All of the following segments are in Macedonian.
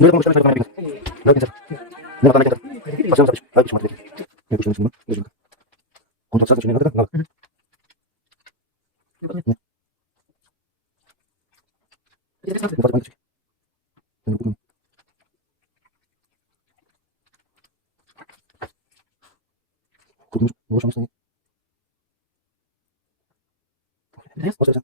Дойде помогаш, не пинга. Дойде пинга. Не на пинга. Пасем запиш. Ай, пишем ответ. Не пишем сниму. Держи. Контракт запиш не надо, да? Не. Не фата пинга. Не купим. Купим. Можем снять. Yes, what's that?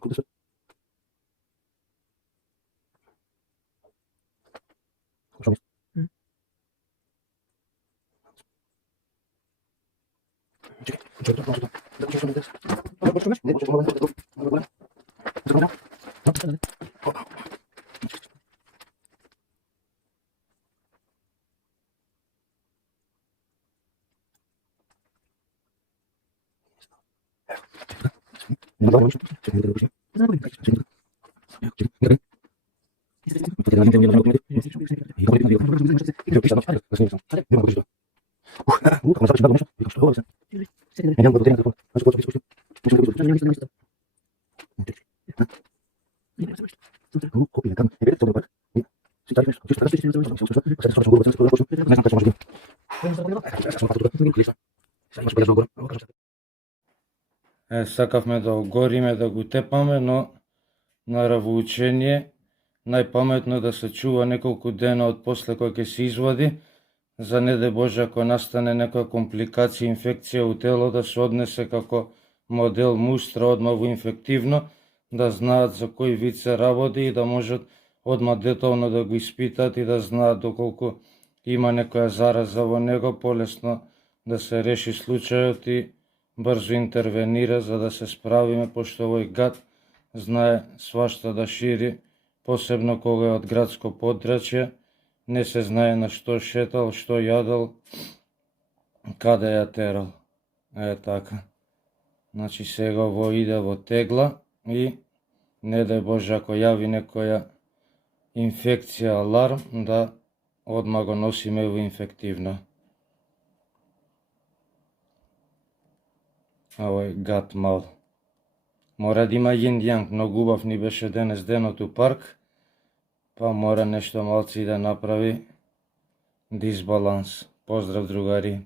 Куда сюда? Хорошо. Чекай. Чекай, тут можно. Да, что надо? Да, больше не больше можно. Нормально. Закрывай. Не надо больше. Чекай, не больше. Чекай. Потеряли не надо. И говорит, надо. Идёт писать, значит, красивее. Не могу ждать. Ух, мы запишем дальше. И что было? Я не могу доверять телефон. А что хочешь? Ничего не буду. Ну, купили там. И верит, что будет. И сейчас ты что ты Сакавме да гориме, да го тепаме, но на равоучение најпаметно да се чува неколку дена од после кој ќе се извади, за не де Боже ако настане некоја компликација, инфекција у тело, да се однесе како модел мустра одма во инфективно, да знаат за кој вид се работи и да можат одма детално да го испитат и да знаат доколку има некоја зараза во него, полесно да се реши случајот и брзо интервенира за да се справиме, пошто овој гад знае свашта да шири, посебно кога е од градско подрачје, не се знае на што шетал, што јадал, каде ја терал. Е така. Значи сега ово иде во тегла и не дај Боже ако јави некоја инфекција, аларм, да одма го носиме во инфективно. Овој гад мал. Мора да има јин јанг, многу убав ни беше денес денот у парк, па мора нешто малци да направи дисбаланс. Поздрав другари!